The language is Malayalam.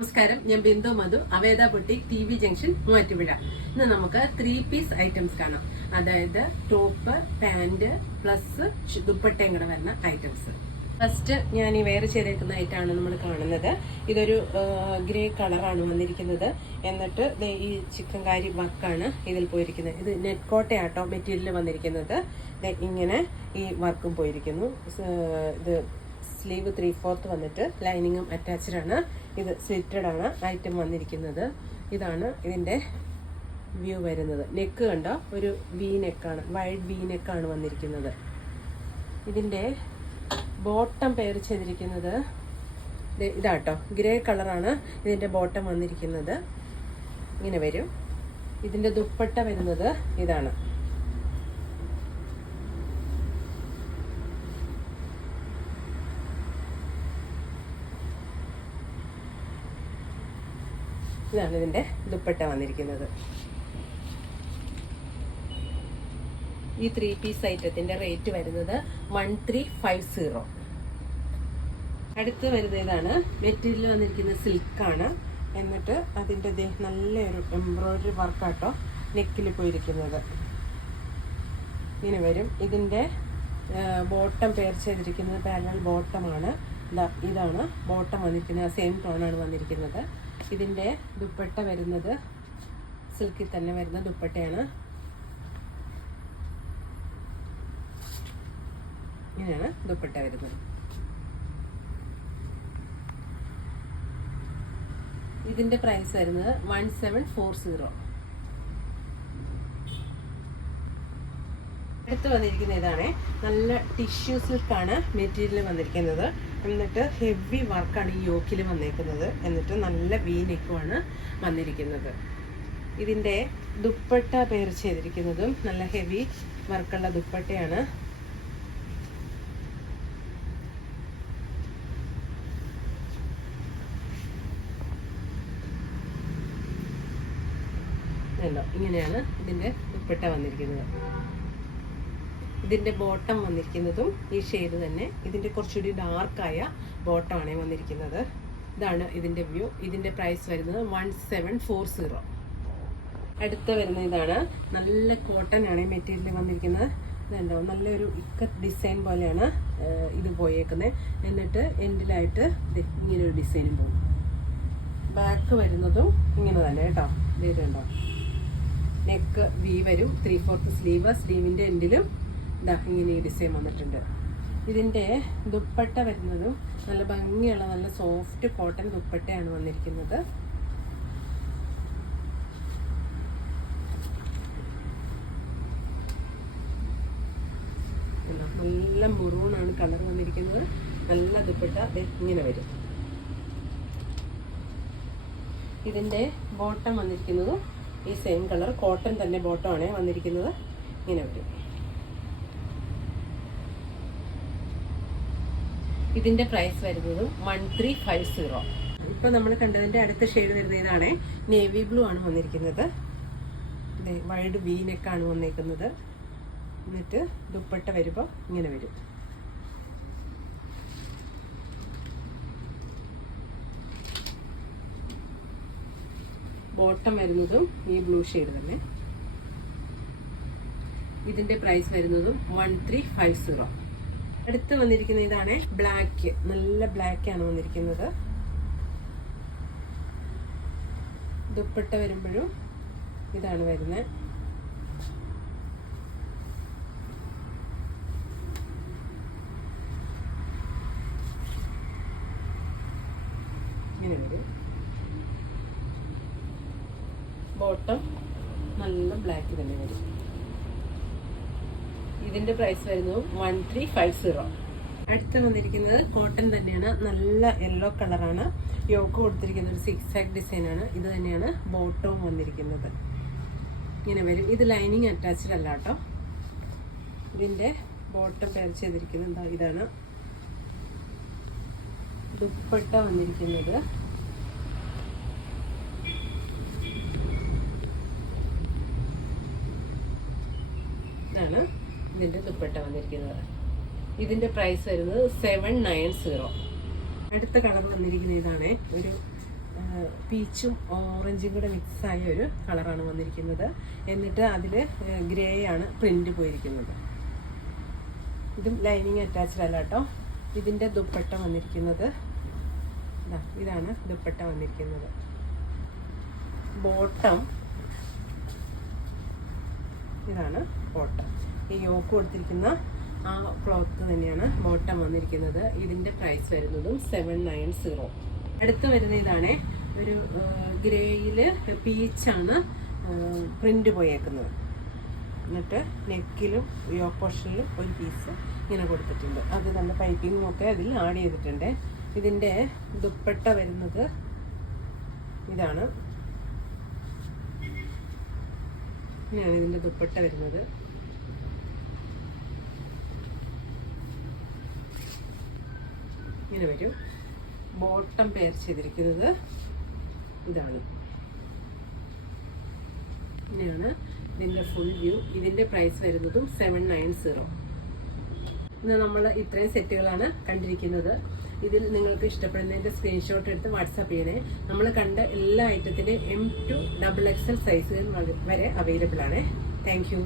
നമസ്കാരം, ഞാൻ Bindu Madhu, Aveda boutique, T V junction, Muvattupuzha. ഇന്ന് നമുക്ക് 3 പീസ് ഐറ്റംസ് കാണാം. അതായത് ടോപ്പ്, പാന്റ് പ്ലസ് ദുപ്പട്ടയും കൂടെ വരുന്ന ഐറ്റംസ്. ഫസ്റ്റ് ഞാൻ ഈ വെയർ ചെയ്തേക്കുന്ന ഐറ്റമാണ് നമ്മൾ കാണുന്നത്. ഇതൊരു ഗ്രേ കളറാണ് വന്നിരിക്കുന്നത്. എന്നിട്ട് ഈ ചിക്കൻകാരി വർക്കാണ് ഇതിൽ പോയിരിക്കുന്നത്. ഇത് നെറ്റ് കോട്ടയാട്ടോ മെറ്റീരിയൽ വന്നിരിക്കുന്നത്. ഇങ്ങനെ ഈ വർക്കും പോയിരിക്കുന്നു. ഇത് സ്ലീവ് 3/4 വന്നിട്ട് ലൈനിങ്ങും അറ്റാച്ച്ഡ് ആണ്. ഇത് സ്ലിറ്റഡ് ആണ് ഐറ്റം വന്നിരിക്കുന്നത്. ഇതാണ് ഇതിൻ്റെ വ്യൂ വരുന്നത്. നെക്ക് കണ്ടോ, ഒരു വി നെക്കാണ്, വൈഡ് വി നെക്കാണ് വന്നിരിക്കുന്നത്. ഇതിൻ്റെ ബോട്ടം പെയർ ചെയ്തിരിക്കുന്നത് ഇതാട്ടോ, ഗ്രേ കളറാണ് ഇതിൻ്റെ ബോട്ടം വന്നിരിക്കുന്നത്. ഇങ്ങനെ വരും. ഇതിൻ്റെ ദുപ്പട്ട വരുന്നത് ഇതാണ്. ഇതാണ് ഇതിൻ്റെ ദുപ്പട്ട വന്നിരിക്കുന്നത്. ഈ 3 പീസ് ഐറ്റത്തിൻ്റെ റേറ്റ് വരുന്നത് 1350. അടുത്ത് വരുന്നത് ഇതാണ്. മെറ്റീരിയൽ വന്നിരിക്കുന്നത് സിൽക്കാണ്. എന്നിട്ട് അതിൻ്റെ നല്ലൊരു എംബ്രോയിഡറി വർക്കാട്ടോ നെക്കിൽ പോയിരിക്കുന്നത്. ഇങ്ങനെ വരും. ഇതിൻ്റെ ബോട്ടം പെയർ ചെയ്തിരിക്കുന്നത് പാരലൽ ബോട്ടമാണ്. ഇതാണ് ബോട്ടം വന്നിരിക്കുന്നത്. സെയിം ടോണാണ് വന്നിരിക്കുന്നത്. ഇതിൻ്റെ ദുപ്പട്ട വരുന്നത് സിൽക്കിൽ തന്നെ വരുന്ന ദുപ്പട്ടയാണ്. ഇങ്ങനെയാണ് ദുപ്പട്ട വരുന്നത്. ഇതിൻ്റെ പ്രൈസ് വരുന്നത് 1740. അടുത്ത് വന്നിരിക്കുന്ന ഇതാണ്. നല്ല ടിഷ്യൂ സിൽക്കാണ് മെറ്റീരിയൽ വന്നിരിക്കുന്നത്. എന്നിട്ട് ഹെവി വർക്കാണ് ഈ യോക്കിൽ വന്നേക്കുന്നത്. എന്നിട്ട് നല്ല വി നെക്കുമാണ് വന്നിരിക്കുന്നത്. ഇതിൻ്റെ ദുപ്പട്ട പെയർ ചെയ്തിരിക്കുന്നതും നല്ല ഹെവി വർക്കുള്ള ദുപ്പട്ടയാണ്. ഇങ്ങനെയാണ് ഇതിൻ്റെ ദുപ്പട്ട വന്നിരിക്കുന്നത്. ഇതിൻ്റെ ബോട്ടം വന്നിരിക്കുന്നതും ഈ ഷെയ്ഡ് തന്നെ. ഇതിൻ്റെ കുറച്ചുകൂടി ഡാർക്കായ ബോട്ടമാണ് വന്നിരിക്കുന്നത്. ഇതാണ് ഇതിൻ്റെ വ്യൂ. ഇതിൻ്റെ പ്രൈസ് വരുന്നത് 1740. അടുത്ത വരുന്ന ഇതാണ്. നല്ല കോട്ടൺ ആണ് മെറ്റീരിയൽ വന്നിരിക്കുന്നത്. ഇതുണ്ടോ, നല്ലൊരു ഇക്കത്ത് ഡിസൈൻ പോലെയാണ് ഇത് പോയേക്കുന്നത്. എന്നിട്ട് എൻഡിലായിട്ട് ഇങ്ങനൊരു ഡിസൈനും പോകും. ബാക്ക് വരുന്നതും ഇങ്ങനെ തന്നെ കേട്ടോ. ഇതുണ്ടോ, നെക്ക് വി വരും. 3/4 സ്ലീവ്. സ്ലീവിൻ്റെ എൻഡിലും ഇങ്ങനെ ഈ ഡിസൈൻ വന്നിട്ടുണ്ട്. ഇതിൻ്റെ ദുപ്പട്ട വരുന്നതും നല്ല ഭംഗിയുള്ള നല്ല സോഫ്റ്റ് കോട്ടൺ ദുപ്പട്ടയാണ് വന്നിരിക്കുന്നത്. നല്ല മെറൂണാണ് കളർ വന്നിരിക്കുന്നത്. നല്ല ദുപ്പട്ട ഇങ്ങനെ വരും. ഇതിൻ്റെ ബോട്ടം വന്നിരിക്കുന്നത് ഈ സെയിം കളർ കോട്ടൺ തന്നെ ബോട്ടമാണ് വന്നിരിക്കുന്നത്. ഇങ്ങനെ വരും. ഇതിൻ്റെ പ്രൈസ് വരുന്നതും 1350. ഇപ്പം നമ്മൾ കണ്ടതിൻ്റെ അടുത്ത ഷെയ്ഡ് വരുന്നത് ഇതാണ്. നേവി ബ്ലൂ ആണ് വന്നിരിക്കുന്നത്. വൈഡ് വി നെക്കാണ് വന്നിരിക്കുന്നത്. എന്നിട്ട് ദുപ്പട്ട വരുമ്പോൾ ഇങ്ങനെ വരും. ബോട്ടം വരുന്നതും ഈ ബ്ലൂ ഷെയ്ഡ് തന്നെ. ഇതിൻ്റെ പ്രൈസ് വരുന്നതും 1350. അടുത്ത് വന്നിരിക്കുന്ന ഇതാണ് ബ്ലാക്ക്. നല്ല ബ്ലാക്ക് ആണ് വന്നിരിക്കുന്നത്. ദുപ്പട്ട വരുമ്പോഴും ഇതാണ് വരുന്നത്. ഇങ്ങനെ വരും. ബോട്ടം നല്ല ബ്ലാക്ക് തന്നെ വരും. ഇതിൻ്റെ പ്രൈസ് വരുന്നത് 1350. അടുത്ത് വന്നിരിക്കുന്നത് കോട്ടൺ തന്നെയാണ്. നല്ല യെല്ലോ കളറാണ്. യോക്ക് കൊടുത്തിരിക്കുന്ന ഒരു 6 ഡിസൈനാണ്. ഇത് തന്നെയാണ് ബോട്ടവും വന്നിരിക്കുന്നത്. ഇങ്ങനെ വരും. ഇത് ലൈനിങ് അറ്റാച്ച്ഡ് അല്ല കേട്ടോ. ഇതിൻ്റെ ബോട്ടം പെയർ ചെയ്തിരിക്കുന്നത് ഇതാണ്. ദുപ്പട്ട വന്നിരിക്കുന്നത് ഇതാണ്. ഇതിൻ്റെ ദുപ്പട്ട വന്നിരിക്കുന്നത്. ഇതിൻ്റെ പ്രൈസ് വരുന്നത് 790. അടുത്ത കളർ വന്നിരിക്കുന്ന ഇതാണ്. ഒരു പീച്ചും ഓറഞ്ചും കൂടെ മിക്സായ ഒരു കളറാണ് വന്നിരിക്കുന്നത്. എന്നിട്ട് അതിൽ ഗ്രേ ആണ് പ്രിന്റ് പോയിരിക്കുന്നത്. ഇതും ലൈനിങ് അറ്റാച്ച്ഡ് അല്ല കേട്ടോ. ഇതിൻ്റെ ദുപ്പട്ട വന്നിരിക്കുന്നത് ഇതാണ് ദുപ്പട്ട വന്നിരിക്കുന്നത്. ബോട്ടം ഇതാണ് ബോട്ടം. ഈ യോക്ക് കൊടുത്തിരിക്കുന്ന ആ ക്ലോത്ത് തന്നെയാണ് ബോട്ടം വന്നിരിക്കുന്നത്. ഇതിൻ്റെ പ്രൈസ് വരുന്നതും 790. അടുത്ത് വരുന്ന ഇതാണ് ഒരു ഗ്രേയിൽ പീച്ചാണ് പ്രിന്റ് പോയേക്കുന്നത്. എന്നിട്ട് നെക്കിലും യോക്ക് പോർഷനിലും ഒരു പീസ് ഇങ്ങനെ കൊടുത്തിട്ടുണ്ട്. അത് നല്ല പൈപ്പിങ്ങും ഒക്കെ അതിൽ ആഡ് ചെയ്തിട്ടുണ്ട്. ഇതിൻ്റെ ദുപ്പട്ട വരുന്നത് ഇതാണ്. ഇങ്ങനെയാണ് ഇതിൻ്റെ ദുപ്പട്ട വരുന്നത്. ഇങ്ങനെ വരും. ബോട്ടം പെയർ ചെയ്തിരിക്കുന്നത് ഇതാണ്. ഇങ്ങനെയാണ് ഇതിൻ്റെ ഫുൾ വ്യൂ. ഇതിൻ്റെ പ്രൈസ് വരുന്നതും 790. ഇന്ന് നമ്മൾ ഇത്രയും സെറ്റുകളാണ് കണ്ടിരിക്കുന്നത്. ഇതിൽ നിങ്ങൾക്ക് ഇഷ്ടപ്പെടുന്നതിൻ്റെ സ്ക്രീൻഷോട്ട് എടുത്ത് വാട്സാപ്പ് ചെയ്യണേ. നമ്മൾ കണ്ട എല്ലാ ഐറ്റത്തിൻ്റെയും M to XXL സൈസുകൾ വരെ അവൈലബിൾ ആണ്. Thank you.